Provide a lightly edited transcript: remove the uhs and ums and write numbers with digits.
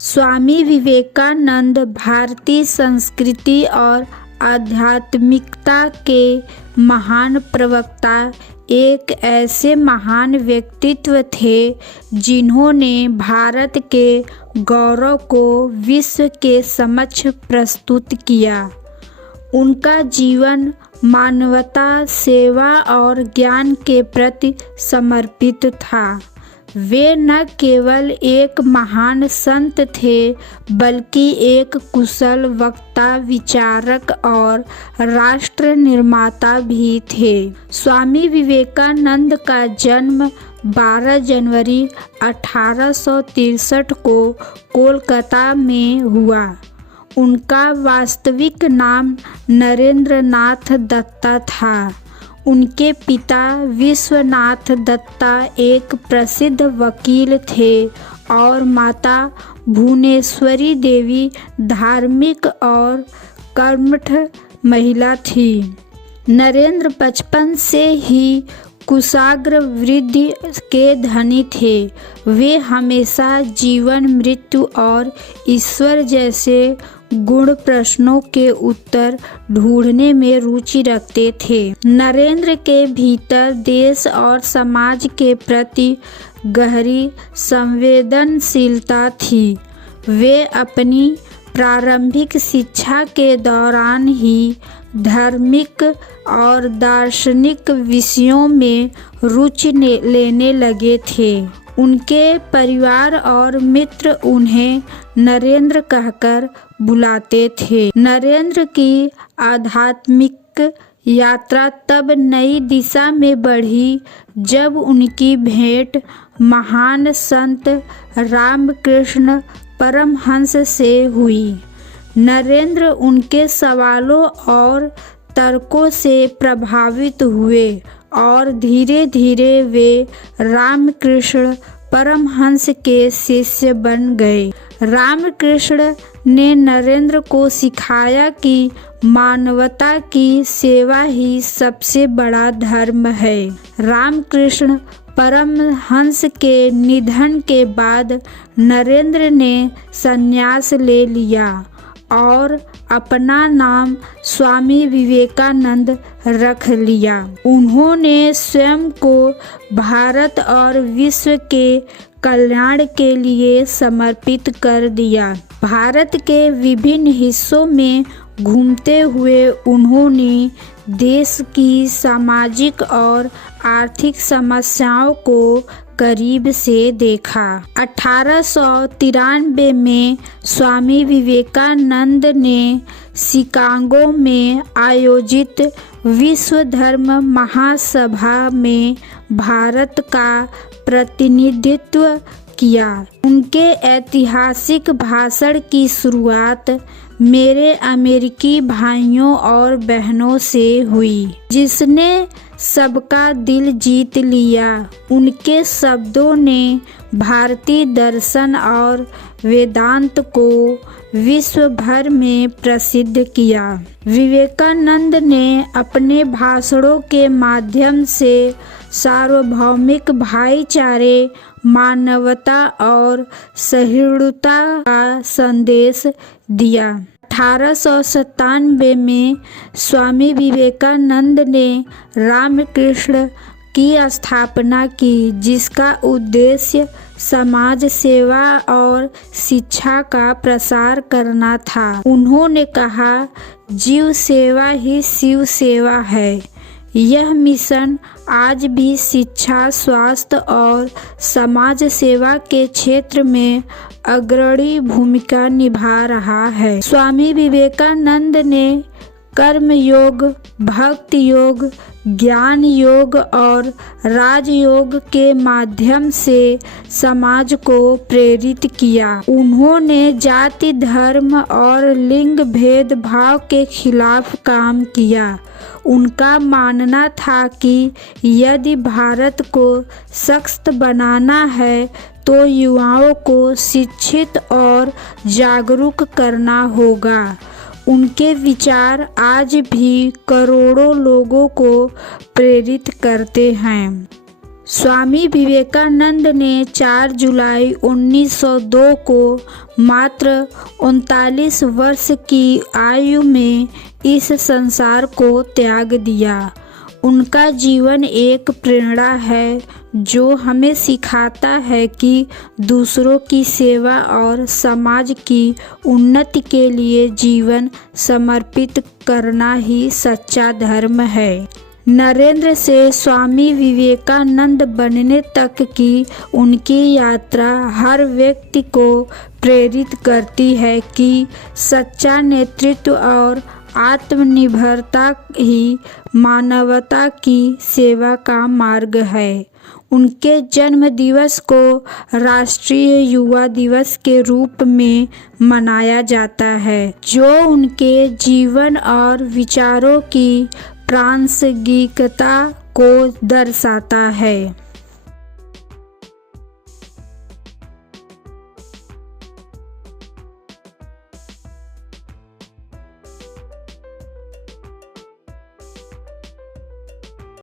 स्वामी विवेकानंद भारतीय संस्कृति और आध्यात्मिकता के महान प्रवक्ता, एक ऐसे महान व्यक्तित्व थे जिन्होंने भारत के गौरव को विश्व के समक्ष प्रस्तुत किया। उनका जीवन मानवता, सेवा और ज्ञान के प्रति समर्पित था। वे न केवल एक महान संत थे, बल्कि एक कुशल वक्ता, विचारक और राष्ट्र निर्माता भी थे। स्वामी विवेकानंद का जन्म 12 जनवरी 1863 को कोलकाता में हुआ। उनका वास्तविक नाम नरेंद्र नाथ दत्ता था। उनके पिता विश्वनाथ दत्ता एक प्रसिद्ध वकील थे और माता भुवनेश्वरी देवी धार्मिक और कर्मठ महिला थी। नरेंद्र बचपन से ही कुशाग्र वृद्धि के धनी थे। वे हमेशा जीवन, मृत्यु और ईश्वर जैसे गुण प्रश्नों के उत्तर ढूंढने में रुचि रखते थे। नरेंद्र के भीतर देश और समाज के प्रति गहरी संवेदनशीलता थी। वे अपनी प्रारंभिक शिक्षा के दौरान ही धार्मिक और दार्शनिक विषयों में रुचि लेने लगे थे। उनके परिवार और मित्र उन्हें नरेंद्र कहकर बुलाते थे। नरेंद्र की आध्यात्मिक यात्रा तब नई दिशा में बढ़ी जब उनकी भेंट महान संत रामकृष्ण परमहंस से हुई। नरेंद्र उनके सवालों और तर्कों से प्रभावित हुए और धीरे धीरे वे रामकृष्ण परमहंस के शिष्य बन गए। रामकृष्ण ने नरेंद्र को सिखाया कि मानवता की सेवा ही सबसे बड़ा धर्म है। रामकृष्ण परमहंस के निधन के बाद नरेंद्र ने संन्यास ले लिया और अपना नाम स्वामी विवेकानंद रख लिया। उन्होंने स्वयं को भारत और विश्व के कल्याण के लिए समर्पित कर दिया। भारत के विभिन्न हिस्सों में घूमते हुए उन्होंने देश की सामाजिक और आर्थिक समस्याओं को करीब से देखा। 1893 में स्वामी विवेकानंद ने शिकागो में आयोजित विश्व धर्म महासभा में भारत का प्रतिनिधित्व किया। उनके ऐतिहासिक भाषण की शुरुआत मेरे अमेरिकी भाइयों और बहनों से हुई, जिसने सबका दिल जीत लिया। उनके शब्दों ने भारतीय दर्शन और वेदांत को विश्व भर में प्रसिद्ध किया। विवेकानंद ने अपने भाषणों के माध्यम से सार्वभौमिक भाईचारे, मानवता और सहिष्णुता का संदेश दिया। 1897 में स्वामी विवेकानंद ने रामकृष्ण की स्थापना की, जिसका उद्देश्य समाज सेवा और शिक्षा का प्रसार करना था। उन्होंने कहा, जीव सेवा ही शिव सेवा है। यह मिशन आज भी शिक्षा, स्वास्थ्य और समाज सेवा के क्षेत्र में अग्रणी भूमिका निभा रहा है। स्वामी विवेकानंद ने कर्म योग, भक्ति योग, ज्ञान योग और राजयोग के माध्यम से समाज को प्रेरित किया। उन्होंने जाति, धर्म और लिंग भेदभाव के खिलाफ काम किया। उनका मानना था कि यदि भारत को सशक्त बनाना है तो युवाओं को शिक्षित और जागरूक करना होगा। उनके विचार आज भी करोड़ों लोगों को प्रेरित करते हैं। स्वामी विवेकानंद ने 4 जुलाई 1902 को मात्र 39 वर्ष की आयु में इस संसार को त्याग दिया। उनका जीवन एक प्रेरणा है जो हमें सिखाता है कि दूसरों की सेवा और समाज की उन्नति के लिए जीवन समर्पित करना ही सच्चा धर्म है। नरेंद्र से स्वामी विवेकानंद बनने तक की उनकी यात्रा हर व्यक्ति को प्रेरित करती है कि सच्चा नेतृत्व और आत्मनिर्भरता ही मानवता की सेवा का मार्ग है। उनके जन्म दिवस को राष्ट्रीय युवा दिवस के रूप में मनाया जाता है, जो उनके जीवन और विचारों की प्रासंगिकता को दर्शाता है।